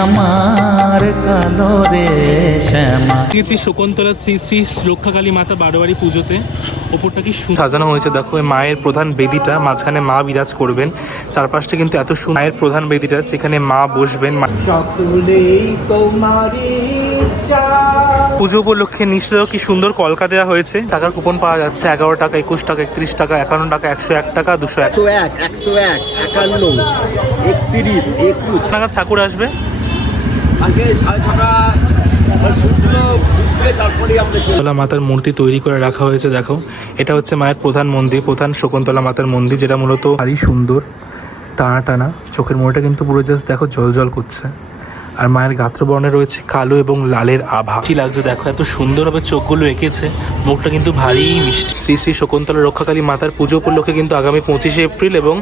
আমার কালো রে শ্যামা। গেছি শকুন্তলা শ্রী শ্রী রক্ষাকালী মাতা বারোয়ারি পুজোতে ওপরটা কি সুন্দর সাজানো হয়েছে দেখো এই মায়ের প্রধান বেদিটা মাঝখানে মা বিরাজ করবেন। চারপাশটা কিন্তু এত সুন্দর মায়ের প্রধান বেদিটা সেখানে মা বসবেন। মা- সকলেই তোমারই পুজো উপলক্ষে নিশ্চয় কি সুন্দর কলকা দেওয়া হয়েছে। টাকার কুপন পাওয়া যাচ্ছে এগারো টাকা একুশ টাকা একত্রিশ টাকা একান্ন টাকা একশো এক টাকা দুশো একশো এক একশো এক একান্ন একত্রিশ একুশ। টাকার ঠাকুর আসবে? শকুন্তলা মাতার মূর্তি তৈরি করে রাখা হয়েছে, দেখো। এটা হচ্ছে মায়ের প্রধান মন্দির, প্রধান শকুন্তলা মাতার মন্দির, যেটা মূলত আরই সুন্দর টানা টানা। চোখের মোড়টা কিন্তু পুরো জাস্ট দেখো জল জল করছে। আর মায়ের গাত্রবর্ণে রয়েছে কালো এবং লালের আভা। কি লাগছে দেখো এত সুন্দরভাবে চোখগুলো এঁকেছে মুখটা কিন্তু ভারী মিষ্টি। শ্রী শ্রী শকুন্তলা রক্ষাকালী মাতার পুজো উপলক্ষে কিন্তু আগামী পঁচিশে এপ্রিল এবং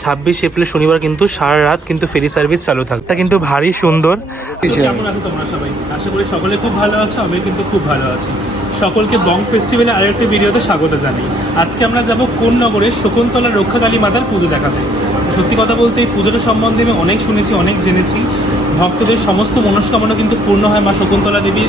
ছাব্বিশ এপ্রিল শনিবার কিন্তু সারা রাত কিন্তু ফেরি সার্ভিস চালু থাকবে। তা কিন্তু ভারী সুন্দর। কেমন আছো তোমরা সবাই? আশা করি সকলে খুব ভালো আছো আমি কিন্তু খুব ভালো আছি। সকলকে বং ফেস্টিভ্যালে আরেকটি ভিডিওতে স্বাগত জানাই। আজকে আমরা যাব কোন নগরে শকুন্তলা রক্ষাকালী মাতার পুজো দেখাতে। সত্যি কথা বলতে এই পুজোটা সম্বন্ধে আমি অনেক শুনেছি, অনেক জেনেছি। ভক্তদের সমস্ত মনস্কামনা কিন্তু পূর্ণ হয় মা শকুন্তলা দেবীর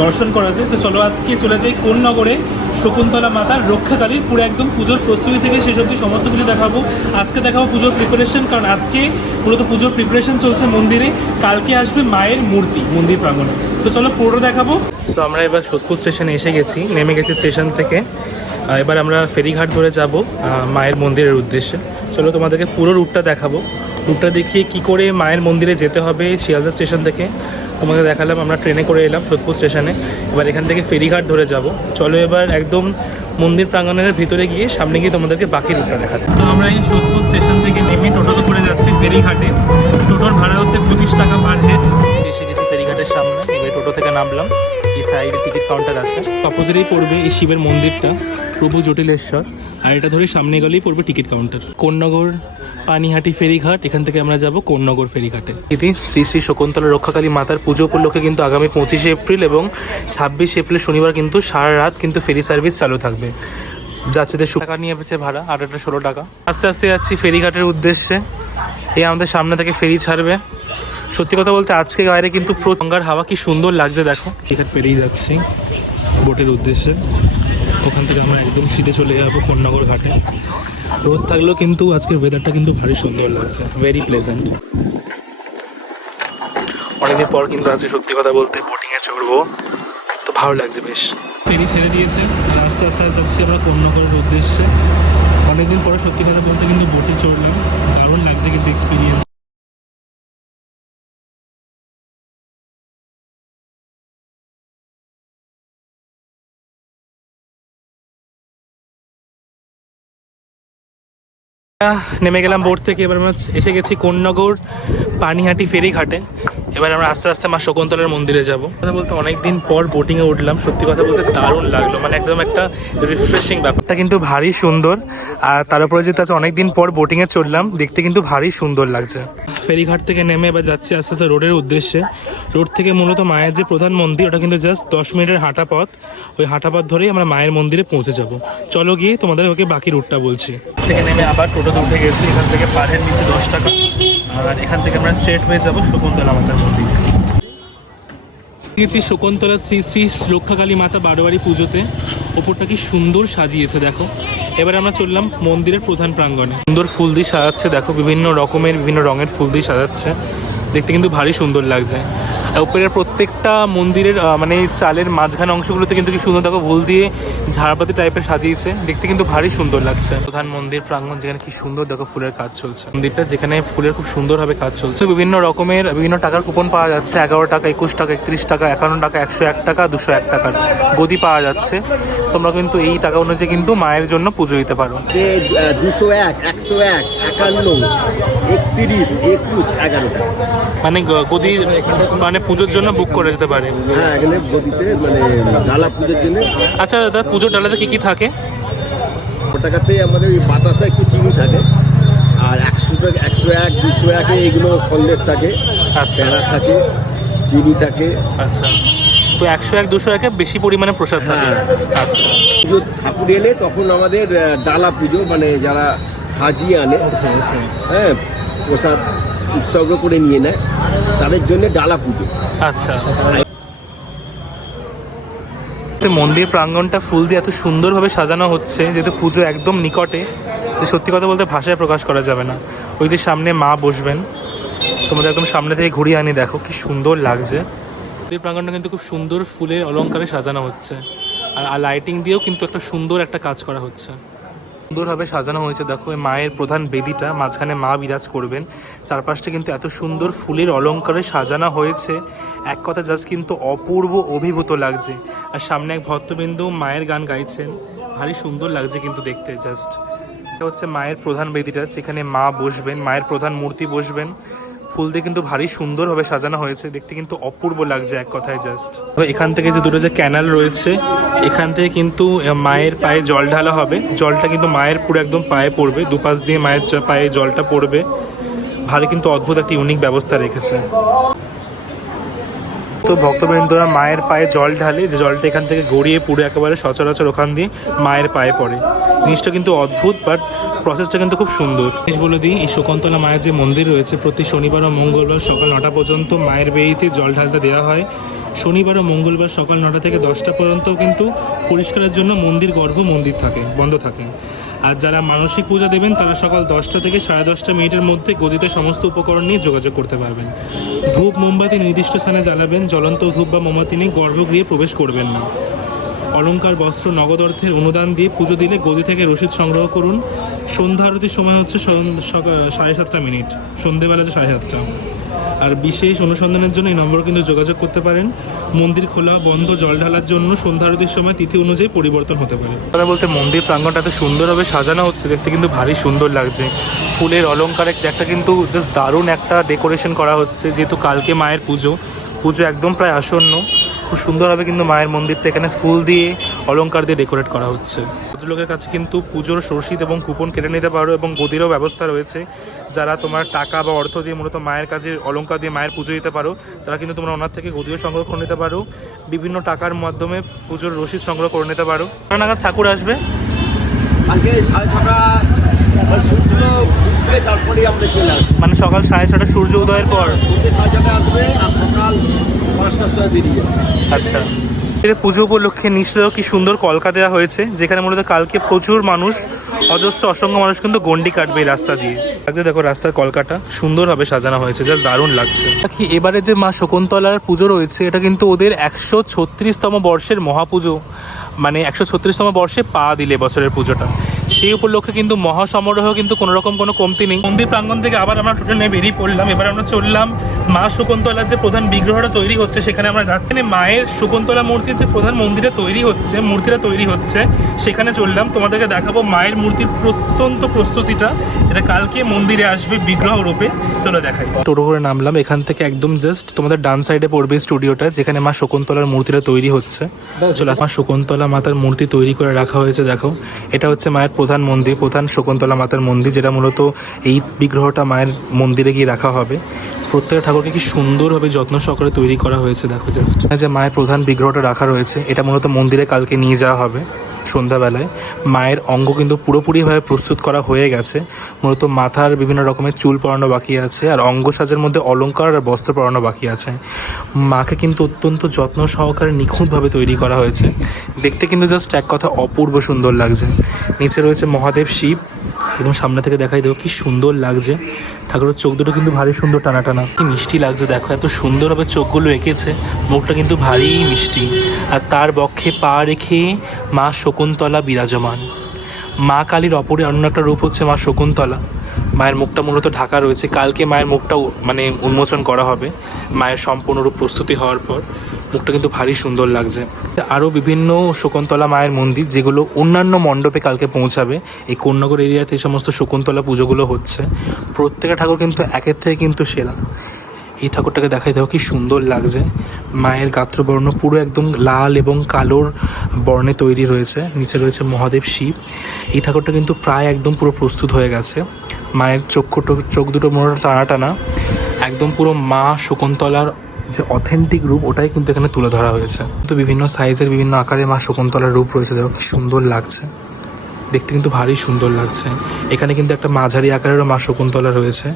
দর্শন করাতে। তো চলো আজকে চলে যাই কোন নগরে? শকুন্তলা মাতার রক্ষাকালীর পুরো একদম পুজোর প্রস্তুতি থেকে শেষ অবধি সমস্ত কিছু দেখাবো। আজকে দেখাবো পুজোর প্রিপারেশন কারণ আজকে মূলত পুজোর প্রিপারেশন চলছে মন্দিরে। কালকে আসবে মায়ের মূর্তি, মন্দির প্রাঙ্গণে। তো চলো পুরো দেখাবো। তো আমরা এবার সোদপুর স্টেশনে এসে গেছি, নেমে গেছি স্টেশন থেকে। এবার আমরা ফেরিঘাট ধরে যাব মায়ের মন্দিরের উদ্দেশ্যে। চলো তোমাদেরকে পুরো রুটটা দেখাবো। রুটটা দেখিয়ে কি করে মায়ের মন্দিরে যেতে হবে শিয়ালদা স্টেশন থেকে তোমাকে দেখালাম, আমরা ট্রেনে করে এলাম সোদপুর স্টেশনে। এবার এখান থেকে ফেরিঘাট ধরে যাব। চলো এবার একদম মন্দির প্রাঙ্গণের ভিতরে গিয়ে সামনে গিয়ে তোমাদেরকে বাকি রুটটা দেখাচ্ছি। তো আমরা এই সোদপুর স্টেশন থেকে নেমে টোটোতে করে যাচ্ছি ফেরিঘাটে। টোটোর ভাড়া হচ্ছে পঁচিশ টাকা পার হেড। এসে গেছি ফেরিঘাটের সামনে, এবার টোটো থেকে নামলাম। এই সাইডে টিকিট কাউন্টার আছে। অপোজিটেই পড়বে এই শিবের মন্দিরটা প্রভু জটিলেশ্বর। আর এটা ধরে সামনে গেলেই পড়বে টিকিট কাউন্টার কোন্নগর পানিহাটি ফেরিঘাট এখান থেকে আমরা যাব কোন্নগর ফেরিঘাটে। এটি শ্রী শ্রী শকুন্তলা রক্ষাকালী মাতার পুজো উপলক্ষে কিন্তু আগামী পঁচিশে এপ্রিল এবং ছাব্বিশ এপ্রিল শনিবার কিন্তু সারা রাত কিন্তু ফেরি সার্ভিস চালু থাকবে। যাচ্ছেদের টাকা নিয়ে পেয়েছে ভাড়া আট আটটা ষোলো টাকা। আস্তে আস্তে যাচ্ছি ফেরিঘাটের উদ্দেশ্যে। এই আমাদের সামনে থেকে ফেরি ছাড়বে। সত্যি কথা বলতে আজকে বাইরে কিন্তু গঙ্গার হাওয়া কি সুন্দর লাগছে দেখো। টিকিট পেরিয়ে যাচ্ছি বোটের উদ্দেশ্যে। ওখান থেকে আমরা একদম সিটে চলে যাব কন্যাগর ঘাটে। রোদ থাকলেও কিন্তু আজকের ওয়েদারটা কিন্তু ভারী সুন্দর লাগছে ভেরি প্লেজেন্ট অনেকদিন পর কিন্তু আজকে সত্যি কথা বলতে বোটিংয়ে চড়বো। তো ভালো লাগছে বেশ। ফেরি ছেড়ে দিয়েছে আর আস্তে আস্তে যাচ্ছি আমরা কন্যাগরের উদ্দেশ্যে। অনেকদিন পরে সত্যি কথা বলতে কিন্তু বোটে চড়লাম দারুণ লাগছে কিন্তু এক্সপিরিয়েন্স নেমে গেলাম বোর্ড থেকে এবার এসে গেছি কোন্নগর পানিহাটি ফেরি ঘাটে এবার আমরা আস্তে আস্তে মা শকুন্তলার মন্দিরে যাব। কথা বলতে অনেকদিন পর বোটিংয়ে উঠলাম। সত্যি কথা বলতে দারুণ লাগল। মানে একদম একটা রিফ্রেশিং ব্যাপারটা কিন্তু ভারী সুন্দর। আর তার উপরে যেতে আছে অনেকদিন পর বোটিংয়ে চড়লাম দেখতে কিন্তু ভারী সুন্দর লাগছে। ফেরিঘাট থেকে নেমে এবার যাচ্ছি আস্তে আস্তে রোডের উদ্দেশ্যে। রোড থেকে মূলত মায়ের যে প্রধান মন্দির ওটা কিন্তু জাস্ট দশ মিনিটের হাঁটা পথ ওই হাঁটা পথ ধরেই আমরা মায়ের মন্দিরে পৌঁছে যাব। চলো গিয়ে তোমাদের ওকে বাকি রুটটা বলছি। থেকে নেমে আবার টোটোতে উঠে গেছি। এখান থেকে পাড়ের নিচে দশ টাকা। আর এখান থেকে আমরা স্ট্রেট হয়ে যাব শকুন্তলা মাতার মন্দির। গেছি শকুন্তলা শ্রী শ্রী রক্ষাকালী মাতা বারোয়ারি পুজোতে। ওপরটা কি সুন্দর সাজিয়েছে, দেখো। এবার আমরা চললাম মন্দিরের প্রধান প্রাঙ্গণে। সুন্দর ফুল দিয়ে সাজাচ্ছে, দেখো, বিভিন্ন রকমের, বিভিন্ন রঙের ফুল দিয়ে সাজাচ্ছে। দেখতে কিন্তু ভারী সুন্দর লাগছে। উপরের প্রত্যেকটা মন্দিরের মানে চালের মাঝখানে অংশগুলোতে কিন্তু কি সুন্দর দেখো ফুল দিয়ে ঝাড়পাতি টাইপের সাজিয়েছে। দেখতে কিন্তু ভারী সুন্দর লাগছে। প্রধান মন্দির প্রাঙ্গণ যেখানে কি সুন্দর দেখো ফুলের কাজ চলছে। মন্দিরটা যেখানে ফুলের খুব সুন্দরভাবে কাজ চলছে। বিভিন্ন রকমের, বিভিন্ন টাকার কুপন পাওয়া যাচ্ছে। এগারো টাকা, একুশ টাকা, একত্রিশ টাকা, একান্ন টাকা, একশো এক টাকা, দুশো এক টাকার গদি পাওয়া যাচ্ছে। তোমরা কিন্তু এই টাকা অনুযায়ী কিন্তু মায়ের জন্য পুজো দিতে পারো। দুশো এক, একশো এক, একান্ন, একত্রিশ, একুশ এগারোটা মানে গদির মানে পুজোর জন্য বুক করে যেতে পারে। হ্যাঁ এখানে গদিতে মানে ডালা পুজোর জন্য আচ্ছা দাদা পুজোর ডালাতে কি কি থাকে? পটাকাতে আমাদের ওই বাতাসা একটু চিনি থাকে। আর একশো একশো এক দুশো একে এগুলো সন্দেশ থাকে। আচ্ছা। থাকে চিনি থাকে। আচ্ছা। তো একশো এক দুশো একে বেশি পরিমাণে প্রসাদ থাকে। হ্যাঁ। আচ্ছা। পুজো ঠাকুর এলে তখন আমাদের ডালা পুজো মানে যারা সাজিয়ে আনে হ্যাঁ প্রসাদ উৎসর্গ করে নিয়ে নেয়, তাদের জন্য ডালা পুজো। আচ্ছা। মন্দির প্রাঙ্গণটা ফুল দিয়ে এত সুন্দরভাবে সাজানো হচ্ছে, যেহেতু পুজো একদম নিকটে সত্যি কথা বলতে ভাষায় প্রকাশ করা যাবে না। ওই যে সামনে মা বসবেন। তোমাদের একদম সামনে থেকে ঘুরিয়ে আনি, দেখো কি সুন্দর লাগছে। মন্দির প্রাঙ্গণটা কিন্তু খুব সুন্দর ফুলের অলংকারে সাজানো হচ্ছে। আর লাইটিং দিয়েও কিন্তু একটা সুন্দর একটা কাজ করা হচ্ছে। সুন্দরভাবে সাজানো হয়েছে। দেখো মায়ের প্রধান বেদিটা, মাঝখানে মা বিরাজ করবেন। চারপাশটা কিন্তু এত সুন্দর ফুলের অলঙ্কারে সাজানো হয়েছে। এক কথা জাস্ট কিন্তু অপূর্ব অভিভূত লাগছে। আর সামনে এক ভক্তবিন্দু মায়ের গান গাইছেন। ভারী সুন্দর লাগছে কিন্তু দেখতে জাস্ট। এটা হচ্ছে মায়ের প্রধান বেদিটা, যেখানে মা বসবেন, মায়ের প্রধান মূর্তি বসবেন। ফুল দিয়ে কিন্তু ভারী সুন্দরভাবে সাজানো হয়েছে। দেখতে কিন্তু অপূর্ব লাগছে এক কথায় জাস্ট এখান থেকে যে দুটো যে ক্যানাল রয়েছে, এখান থেকে কিন্তু মায়ের পায়ে জল ঢালা হবে। জলটা কিন্তু মায়ের পুরো একদম পায়ে পড়বে। দুপাশ দিয়ে মায়ের পায়ে জলটা পড়বে। ভারী কিন্তু অদ্ভুত একটা ইউনিক ব্যবস্থা রেখেছে। তো ভক্তবৃন্দরা মায়ের পায়ে জল ঢালে, যে জলটা এখান থেকে গড়িয়ে পুরো একেবারে সচরাচর ওখান দিয়ে মায়ের পায়ে পড়ে। জিনিসটা কিন্তু অদ্ভুত বাট প্রসেসটা কিন্তু খুব সুন্দর। জিনিস বলে দিই এই শকুন্তলা মায়ের যে মন্দির রয়েছে, প্রতি শনিবার ও মঙ্গলবার সকাল নটা পর্যন্ত মায়ের বেইতে জল ঢালতে দেওয়া হয়। শনিবার ও মঙ্গলবার সকাল নটা থেকে দশটা পর্যন্ত কিন্তু পরিষ্কারের জন্য মন্দির গর্ভ মন্দির থাকে, বন্ধ থাকে। আর যারা মানসিক পূজা দেবেন, তারা সকাল দশটা থেকে সাড়ে দশটা মিনিটের মধ্যে গদিতে সমস্ত উপকরণ নিয়ে যোগাযোগ করতে পারবেন। ধূপ মোমবাতি নির্দিষ্ট স্থানে জ্বালাবেন, জ্বলন্ত ধূপ বা মোমবাতি নিয়ে গর্ভগৃহে প্রবেশ করবেন না। অলংকার, বস্ত্র, নগদ অর্থের অনুদান দিয়ে পুজো দিলে গদি থেকে রসিদ সংগ্রহ করুন। সন্ধ্যা আরতির সময় হচ্ছে সাড়ে সাতটা মিনিট। সন্ধেবেলাতে সাড়ে সাতটা। আর বিশেষ অনুসন্ধানের জন্য এই নম্বর কিন্তু যোগাযোগ করতে পারেন। মন্দির খোলা, বন্ধ, জল ঢালার জন্য সন্ধ্যা আরতির সময় তিথি অনুযায়ী পরিবর্তন হতে পারে। কথা বলতে মন্দির প্রাঙ্গণটা এত সুন্দরভাবে সাজানো হচ্ছে, দেখতে কিন্তু ভারী সুন্দর লাগছে। ফুলের অলংকার একটা কিন্তু জাস্ট দারুণ একটা ডেকোরেশন করা হচ্ছে, যেহেতু কালকে মায়ের পুজো। পুজো একদম প্রায় আসন্ন। খুব সুন্দরভাবে কিন্তু মায়ের মন্দিরটা এখানে ফুল দিয়ে অলংকার দিয়ে ডেকোরেট করা হচ্ছে। ভদ্রলোকের কাছে কিন্তু পুজোর রসিদ এবং কুপন কেটে নিতে পারো এবং গদিরও ব্যবস্থা রয়েছে। যারা তোমার টাকা বা অর্থ দিয়ে মূলত মায়ের কাছে অলংকার দিয়ে মায়ের পুজো দিতে পারো তারা কিন্তু তোমরা ওনার থেকে গদিও সংগ্রহ করে নিতে পারো। বিভিন্ন টাকার মাধ্যমে পুজোর রসিদ সংগ্রহ করে নিতে পারো। নাগাদ ঠাকুর আসবে। মানে সকাল সাড়ে ছটা সূর্য উদয়ের পর। সকাল বেরিয়ে আচ্ছা। এটা পুজো উপলক্ষে নিশ্চয় কি সুন্দর কলকা দেওয়া হয়েছে, যেখানে মূলত কালকে প্রচুর মানুষ, অজস্র অসংখ্য মানুষ কিন্তু গন্ডি কাটবে এই রাস্তা দিয়ে। আজকে দেখো রাস্তার কলকাটা সুন্দরভাবে সাজানো হয়েছে জাস্ট দারুণ লাগছে। এবারে যে মা শকুন্তলার পুজো রয়েছে, এটা কিন্তু ওদের একশো ছত্রিশতম বর্ষের মহাপুজো মানে একশো ছত্রিশতম বর্ষে পা দিলে বছরের পুজোটা। সেই উপলক্ষে কিন্তু মহাসমারোহ কিন্তু কোনো রকম কোনো কমতি নেই। মন্দির প্রাঙ্গণ থেকে আবার আমরা টোটো নিয়ে বেরিয়ে পড়লাম, এবার আমরা চললাম মা শকুন্তলার যে প্রধান বিগ্রহটা তৈরি হচ্ছে, সেখানে আমরা যাচ্ছি। মানে মায়ের শকুন্তলা মূর্তির যে প্রধান মন্দিরে তৈরি হচ্ছে, মূর্তিটা তৈরি হচ্ছে, সেখানে চললাম। তোমাদেরকে দেখাবো মায়ের মূর্তির প্রত্যন্ত প্রস্তুতিটা। যেটা কালকে মন্দিরে আসবে বিগ্রহ রূপে। চলো দেখাই। টোটো করে নামলাম। এখান থেকে একদম জাস্ট তোমাদের ডান সাইডে পড়বে স্টুডিওটা, যেখানে মা শকুন্তলার মূর্তিটা তৈরি হচ্ছে। চলো মা শকুন্তলা মাতার মূর্তি তৈরি করে রাখা হয়েছে, দেখো। এটা হচ্ছে মায়ের প্রধান মন্দির, প্রধান শকুন্তলা মাতার মন্দির, যেটা মূলত এই বিগ্রহটা মায়ের মন্দিরে গিয়ে রাখা হবে। প্রত্যেকটা ঠাকুরকে কি সুন্দরভাবে যত্ন সহকারে তৈরি করা হয়েছে, দেখো জাস্ট যে মায়ের প্রধান বিগ্রহটা রাখা রয়েছে, এটা মূলত মন্দিরে কালকে নিয়ে যাওয়া হবে সন্ধ্যাবেলায়। মায়ের অঙ্গ কিন্তু পুরোপুরিভাবে প্রস্তুত করা হয়ে গেছে। মূলত মাথার বিভিন্ন রকমের চুল পরানো বাকি আছে, আর অঙ্গ সাজের মধ্যে অলংকার আর বস্ত্র পরানো বাকি আছে। মাকে কিন্তু অত্যন্ত যত্ন সহকারে নিখুঁতভাবে তৈরি করা হয়েছে। দেখতে কিন্তু জাস্ট এক কথা অপূর্ব সুন্দর লাগছে। নিচে রয়েছে মহাদেব শিব একদম সামনে থেকে দেখাই দেবো, কি সুন্দর লাগছে। ঠাকুরের চোখ দুটো কিন্তু ভারী সুন্দর টানা টানা কি মিষ্টি লাগছে, দেখো, এত সুন্দরভাবে চোখগুলো এঁকেছে, মুখটা কিন্তু ভারী মিষ্টি। আর তার বক্ষে পা রেখে মা শকুন্তলা বিরাজমান। মা কালীর অপরে অন্য একটা রূপ হচ্ছে মা শকুন্তলা। মায়ের মুখটা মূলত ঢাকা রয়েছে। কালকে মায়ের মুখটা মানে উন্মোচন করা হবে। মায়ের সম্পূর্ণরূপ প্রস্তুতি হওয়ার পর। মুখটা কিন্তু ভারী সুন্দর লাগছে। আরও বিভিন্ন শকুন্তলা মায়ের মন্দির, যেগুলো অন্যান্য মণ্ডপে কালকে পৌঁছাবে। এই কোন্নগর এরিয়াতে এই সমস্ত শকুন্তলা পুজোগুলো হচ্ছে। প্রত্যেকটা ঠাকুর কিন্তু একের থেকে কিন্তু সেরা। এই ঠাকুরটাকে দেখাই দেখো কি সুন্দর লাগছে। মায়ের গাত্রবর্ণ পুরো একদম লাল এবং কালোর বর্ণে তৈরি রয়েছে। নিচে রয়েছে মহাদেব শিব। এই ঠাকুরটা কিন্তু প্রায় একদম পুরো প্রস্তুত হয়ে গেছে। মায়ের চক্ষু চোখ দুটো মনে টানা টানা। একদম পুরো মা শকুন্তলার যে অথেন্টিক রূপ, ওটাই কিন্তু এখানে তুলে ধরা হয়েছে। তো বিভিন্ন সাইজের বিভিন্ন আকারের মা শকুন্তলার রূপ রয়েছে। দেখো সুন্দর লাগছে। দেখতে কিন্তু ভারী সুন্দর লাগছে। এখানে কিন্তু একটা মাঝারি আকারেরও মা শকুন্তলা রয়েছে।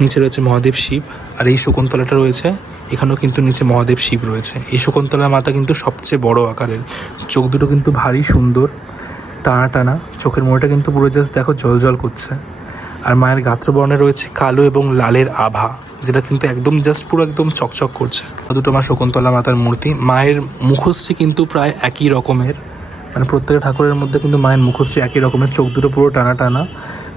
নিচে রয়েছে মহাদেব শিব, আর এই শকুন্তলাটা রয়েছে। এখানেও কিন্তু নিচে মহাদেব শিব রয়েছে। এই শকুন্তলা মাতা কিন্তু সবচেয়ে বড় আকারের। চোখ দুটো কিন্তু ভারী সুন্দর, টানা টানা। চোখের মোড়টা কিন্তু পুরো জাস্ট দেখো জল জল করছে। আর মায়ের গাত্রবর্ণে রয়েছে কালো এবং লালের আভা, যেটা কিন্তু একদম জাস্ট পুরো একদম চকচক করছে। দুটো মা শকুন্তলা মাতার মূর্তি, মায়ের মুখশ্রী কিন্তু প্রায় একই রকমের। মানে প্রত্যেকটা ঠাকুরের মধ্যে কিন্তু মায়ের মুখশ্রী একই রকমের, চোখ দুটো পুরো টানা টানা।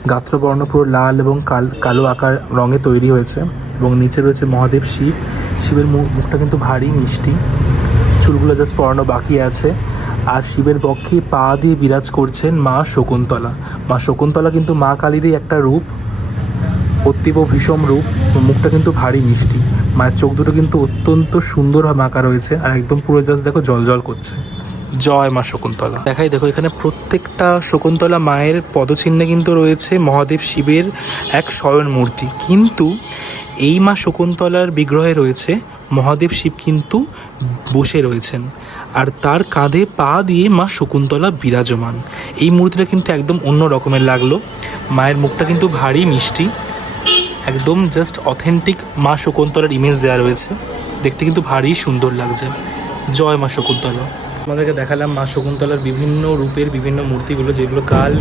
গাত্রবর্ণ পুরো লাল এবং কাল, কালো আকার রঙে তৈরি হয়েছে এবং নিচে রয়েছে মহাদেব শিব। শিবের মুখ- মুখটা কিন্তু ভারী, মিষ্টি। চুলগুলো জাস্ট পরানো বাকি আছে। আর শিবের পক্ষে পা দিয়ে বিরাজ করছেন মা শকুন্তলা। মা শকুন্তলা কিন্তু মা কালীরই একটা রূপ, অতীব ভীষণ রূপ মুখটা কিন্তু ভারী মিষ্টি। মায়ের চোখ দুটো কিন্তু অত্যন্ত সুন্দরভাবে আঁকা রয়েছে আর একদম পুরো জাস্ট দেখো জল জল করছে। জয় মা শকুন্তলা। দেখাই, দেখো এখানে প্রত্যেকটা শকুন্তলা মায়ের পদচিহ্নে কিন্তু রয়েছে মহাদেব শিবের এক শয়ন মূর্তি কিন্তু এই মা শকুন্তলার বিগ্রহে রয়েছে মহাদেব শিব কিন্তু বসে রয়েছেন। আর তার কাঁধে পা দিয়ে মা শকুন্তলা বিরাজমান। এই মূর্তিটা কিন্তু একদম অন্য রকমের লাগল। মায়ের মুখটা কিন্তু ভারী মিষ্টি। একদম জাস্ট অথেন্টিক মা শকুন্তলার ইমেজ দেওয়া রয়েছে। দেখতে কিন্তু ভারী সুন্দর লাগছে। জয় মা শকুন্তলা। আমাদেরকে দেখালাম মা শকুন্তলার বিভিন্ন রূপের বিভিন্ন মূর্তিগুলো, যেগুলো কাল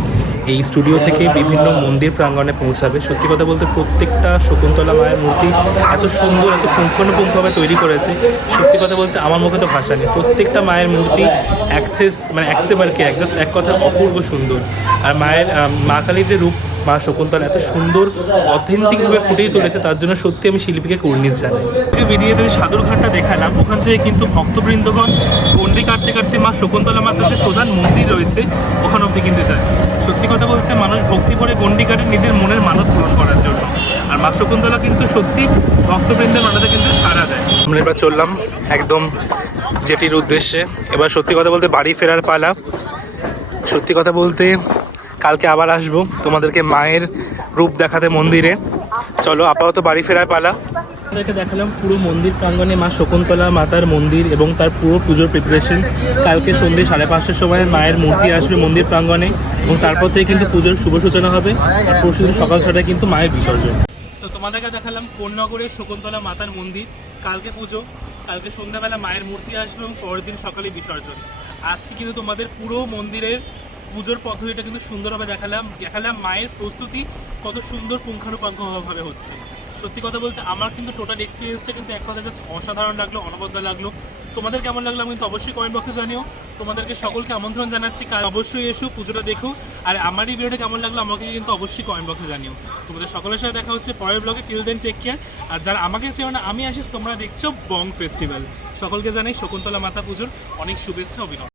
এই স্টুডিও থেকে বিভিন্ন মন্দির প্রাঙ্গণে পৌঁছাবে। সত্যি কথা বলতে প্রত্যেকটা শকুন্তলা মায়ের মূর্তি এত সুন্দর, এত পুঙ্খানুপুঙ্খভাবে তৈরি করেছে। সত্যি কথা বলতে আমার মুখে তো ভাষা নেই। প্রত্যেকটা মায়ের মূর্তি অ্যাক্সেস মানে অ্যাক্সেবারকে এক জাস্ট এক কথা অপূর্ব সুন্দর। আর মায়ের মা কালী যে রূপ মা শকুন্তলা এত সুন্দর অথেন্টিকভাবে ফুটিয়ে তুলেছে, তার জন্য সত্যি আমি শিল্পীকে কর্নিশ জানাই। ভিডিওতে সাদুরঘাটটা দেখালাম ওখান থেকে কিন্তু ভক্তবৃন্দগণ গন্ডি কাটতে কাটতে মা শকুন্তলা মাতার যে প্রধান মন্দির রয়েছে, ওখানে অব্দি কিন্তু যায়। সত্যি কথা বলছে মানুষ ভক্তি করে গন্ডি কাটে নিজের মনের মানত পূরণ করার জন্য। আর মা শকুন্তলা কিন্তু সত্যি ভক্তবৃন্দের মানতে কিন্তু সাড়া দেয়। আমরা এবার চললাম একদম জেটির উদ্দেশ্যে। এবার সত্যি কথা বলতে বাড়ি ফেরার পালা। সত্যি কথা বলতে কালকে আবার আসব তোমাদেরকে মায়ের রূপ দেখাতে মন্দিরে। চলো আপাতত বাড়ি ফেরার পালা। আপনাদেরকে দেখালাম পুরো মন্দির প্রাঙ্গণে মা শকুন্তলা মাতার মন্দির এবং তার পুরো পুজোর প্রিপারেশন কালকে সন্ধ্যে সাড়ে পাঁচটার সময় মায়ের মূর্তি আসবে মন্দির প্রাঙ্গণে এবং তারপর থেকে কিন্তু পুজোর শুভ সূচনা হবে। আর পরশুদিন সকাল ছটায় কিন্তু মায়ের বিসর্জন। তো তোমাদেরকে দেখালাম কোন্নগরের শকুন্তলা মাতার মন্দির। কালকে পুজো, কালকে সন্ধ্যাবেলা মায়ের মূর্তি আসবে এবং পরের দিন সকালে বিসর্জন। আজকে কিন্তু তোমাদের পুরো মন্দিরের পুজোর পদ্ধতিটা কিন্তু সুন্দরভাবে দেখালাম। দেখালাম মায়ের প্রস্তুতি, কত সুন্দর পুঙ্খানুপুঙ্খভাবে হচ্ছে। সত্যি কথা বলতে আমার কিন্তু টোটাল এক্সপিরিয়েন্সটা কিন্তু এক কথা জাস্ট অসাধারণ লাগল, অনবদ্য লাগল। তোমাদের কেমন লাগল আমি কিন্তু অবশ্যই কমেন্ট বক্সে জানিও। তোমাদেরকে সকলকে আমন্ত্রণ জানাচ্ছি, কাল অবশ্যই এসো, পুজোটা দেখো। আর আমার এই ভিডিওটা কেমন লাগল আমাকে কিন্তু অবশ্যই কমেন্ট বক্সে জানিও। তোমাদের সকলের সাথে দেখা হচ্ছে পরের ব্লগে টিল দেন টেক কেয়ার আর যারা আমাকে চেয়েও না, আমি আসিস, তোমরা দেখছ বং ফেস্টিভ্যাল সকলকে জানাই শকুন্তলা মাতা পুজোর অনেক শুভেচ্ছা, অভিনন্দন।